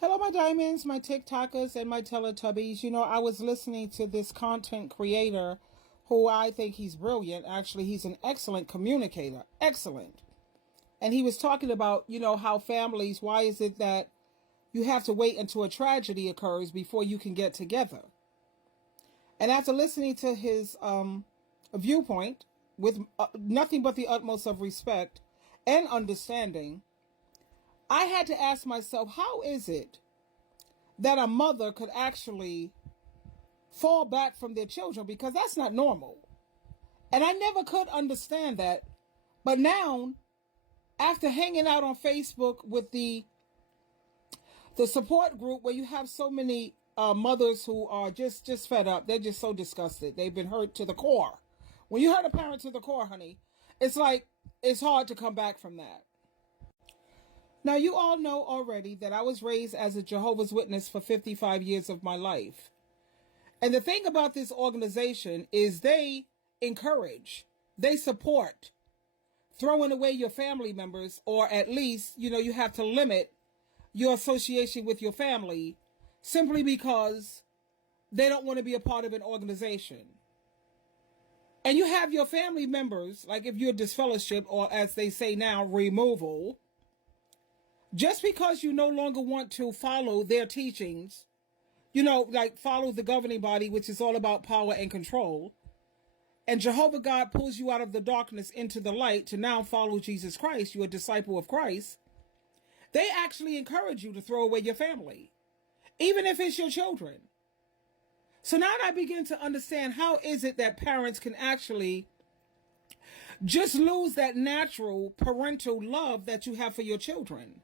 Hello, my diamonds, my TikTokers, and my Teletubbies. I was listening to this content creator who I think he's brilliant. Actually, he's an excellent communicator. Excellent. And he was talking about, how families, why is it that you have to wait until a tragedy occurs before you can get together? And after listening to his viewpoint with nothing but the utmost of respect and understanding, I had to ask myself, how is it that a mother could actually fall back from their children? Because that's not normal. And I never could understand that. But now, after hanging out on Facebook with the support group where you have so many mothers who are just fed up, they're just so disgusted. They've been hurt to the core. When you hurt a parent to the core, honey, it's like it's hard to come back from that. Now, you all know already that I was raised as a Jehovah's Witness for 55 years of my life. And the thing about this organization is they encourage, they support throwing away your family members, or at least, you have to limit your association with your family simply because they don't want to be a part of an organization. And you have your family members, like if you're Disfellowship, or as they say now, removal. Just because you no longer want to follow their teachings, like follow the governing body, which is all about power and control, and Jehovah God pulls you out of the darkness into the light to now follow Jesus Christ, you're a disciple of Christ, they actually encourage you to throw away your family, even if it's your children. So now I begin to understand, how is it that parents can actually just lose that natural parental love that you have for your children?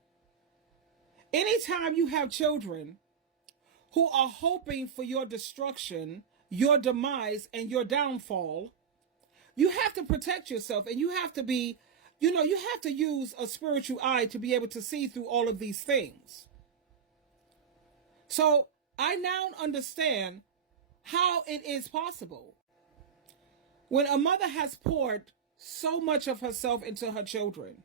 Anytime you have children who are hoping for your destruction, your demise, and your downfall, you have to protect yourself, and you have to be, you have to use a spiritual eye to be able to see through all of these things. So I now understand how it is possible when a mother has poured so much of herself into her children,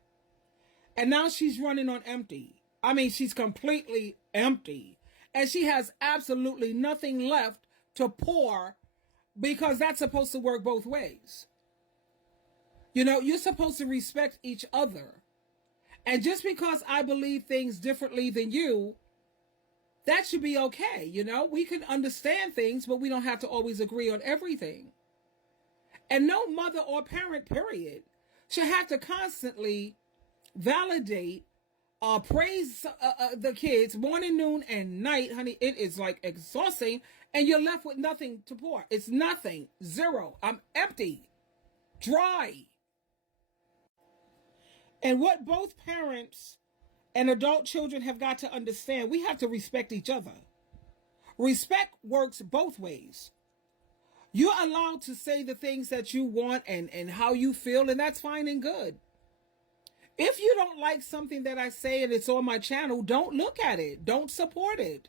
and now she's running on empty. I mean, she's completely empty, and she has absolutely nothing left to pour, because that's supposed to work both ways. You're supposed to respect each other. And just because I believe things differently than you, that should be okay. We can understand things, but we don't have to always agree on everything. And no mother or parent, period, should have to constantly validate praise the kids morning, noon, and night, honey. It is like exhausting, and you're left with nothing to pour. It's nothing. Zero. I'm empty. Dry. And what both parents and adult children have got to understand, we have to respect each other. Respect works both ways. You're allowed to say the things that you want and how you feel, and that's fine and good. If you don't like something that I say and it's on my channel, don't look at it. Don't support it.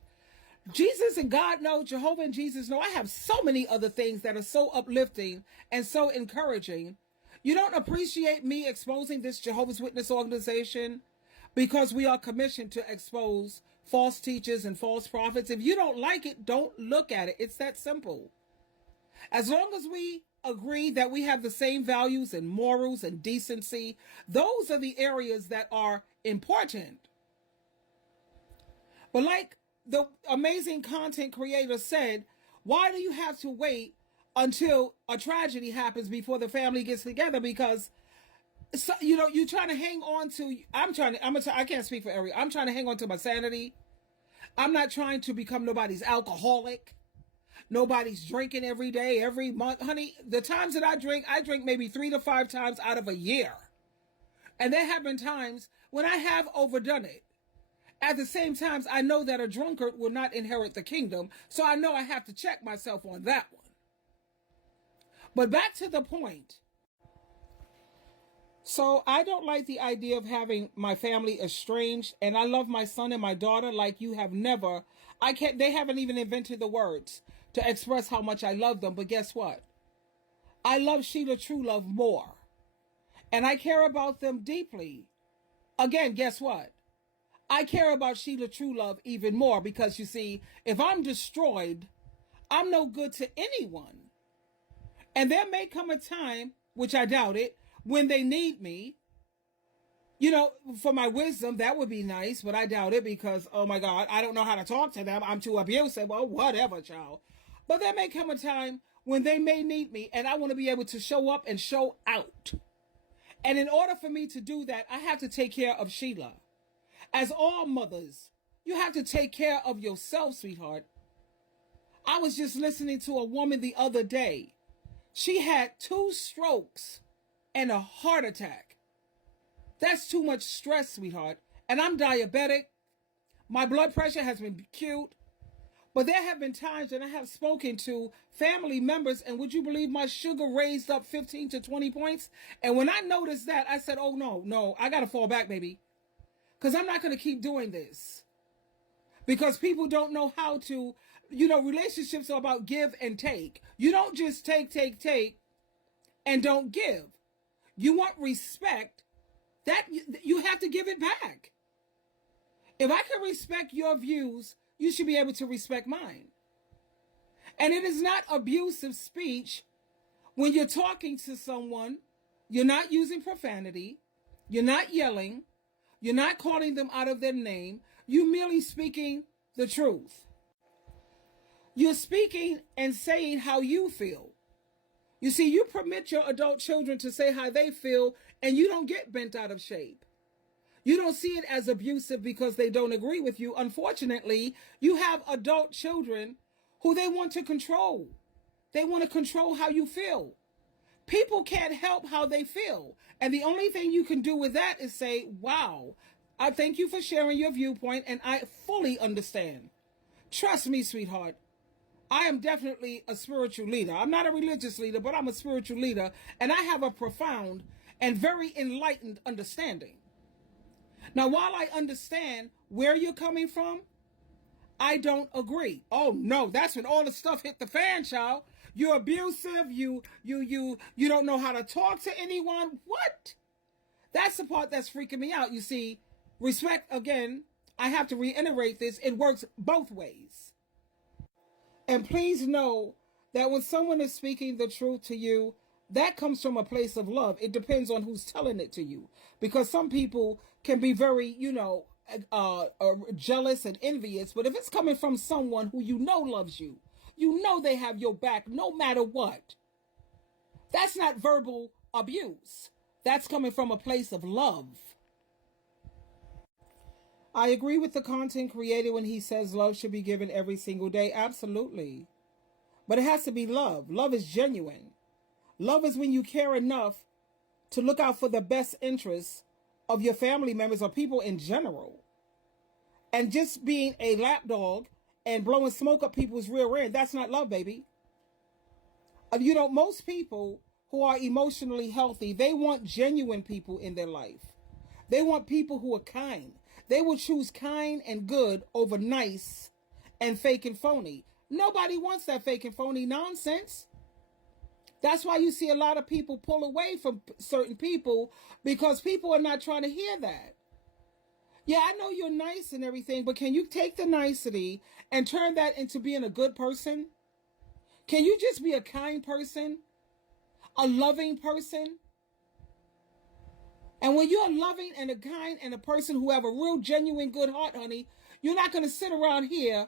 Jesus and God know, Jehovah and Jesus know, I have so many other things that are so uplifting and so encouraging. You don't appreciate me exposing this Jehovah's Witness organization because we are commissioned to expose false teachers and false prophets. If you don't like it, don't look at it. It's that simple. As long as we agree that we have the same values and morals and decency, those are the areas that are important. But like the amazing content creator said, why do you have to wait until a tragedy happens before the family gets together? Because you're trying to hang on to, I can't speak for every, I'm trying to hang on to my sanity. I'm not trying to become nobody's alcoholic. Nobody's drinking every day, every month. Honey, the times that I drink maybe 3 to 5 times out of a year. And there have been times when I have overdone it. At the same time, I know that a drunkard will not inherit the kingdom. So I know I have to check myself on that one. But back to the point. So I don't like the idea of having my family estranged. And I love my son and my daughter like you have never. They haven't even invented the words to express how much I love them. But guess what? I love SheilaTruelove more. And I care about them deeply. Again, guess what? I care about SheilaTruelove even more because, you see, if I'm destroyed, I'm no good to anyone. And there may come a time, which I doubt it, when they need me, for my wisdom. That would be nice, but I doubt it because, oh my God, I don't know how to talk to them. I'm too abusive. Well, whatever, child. But there may come a time when they may need me, and I want to be able to show up and show out. And in order for me to do that, I have to take care of Sheila. As all mothers, you have to take care of yourself, sweetheart. I was just listening to a woman the other day. She had 2 strokes and a heart attack. That's too much stress, sweetheart. And I'm diabetic. My blood pressure has been acute. But there have been times that I have spoken to family members, and would you believe my sugar raised up 15 to 20 points? And when I noticed that, I said, oh, no, I got to fall back, baby. Because I'm not going to keep doing this. Because people don't know how to, relationships are about give and take. You don't just take, and don't give. You want respect, that you have to give it back. If I can respect your views, you should be able to respect mine. And it is not abusive speech when you're talking to someone. You're not using profanity. You're not yelling. You're not calling them out of their name. You're merely speaking the truth. You're speaking and saying how you feel. You see, you permit your adult children to say how they feel, and you don't get bent out of shape. You don't see it as abusive because they don't agree with you. Unfortunately, you have adult children who they want to control. They want to control how you feel. People can't help how they feel. And the only thing you can do with that is say, wow, I thank you for sharing your viewpoint, and I fully understand. Trust me, sweetheart. I am definitely a spiritual leader. I'm not a religious leader, but I'm a spiritual leader, and I have a profound and very enlightened understanding. Now, while I understand where you're coming from, I don't agree. Oh no, that's when all the stuff hit the fan, child. You're abusive. You don't know how to talk to anyone. What? That's the part that's freaking me out. You see, respect, again, I have to reiterate this. It works both ways. And please know that when someone is speaking the truth to you, that comes from a place of love. It depends on who's telling it to you. Because some people can be very, jealous and envious. But if it's coming from someone who loves you, they have your back no matter what, that's not verbal abuse. That's coming from a place of love. I agree with the content creator when he says love should be given every single day. Absolutely. But it has to be love. Love is genuine. Love is when you care enough to look out for the best interests of your family members or people in general. And just being a lapdog and blowing smoke up people's rear end, that's not love, baby. Most people who are emotionally healthy, they want genuine people in their life. They want people who are kind. They will choose kind and good over nice and fake and phony. Nobody wants that fake and phony nonsense. That's why you see a lot of people pull away from certain people, because people are not trying to hear that. Yeah, I know you're nice and everything, but can you take the nicety and turn that into being a good person? Can you just be a kind person? A loving person? And when you're loving and a kind and a person who have a real genuine good heart, honey, you're not going to sit around here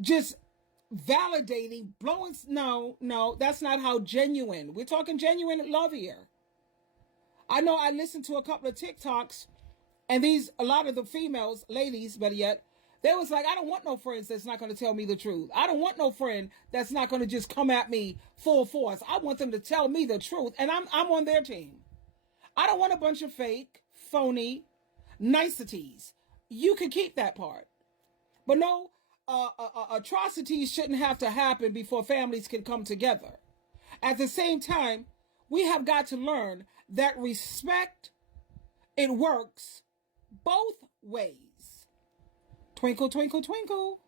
just validating, blowing. No, that's not how genuine. We're talking genuine love here. I know I listened to a couple of TikToks, and a lot of the females, ladies, better yet, they was like, I don't want no friends that's not going to tell me the truth. I don't want no friend that's not going to just come at me full force. I want them to tell me the truth, and I'm on their team. I don't want a bunch of fake, phony niceties. You can keep that part. But no, atrocities shouldn't have to happen before families can come together. At the same time, we have got to learn that respect, it works both ways. Twinkle, twinkle, twinkle.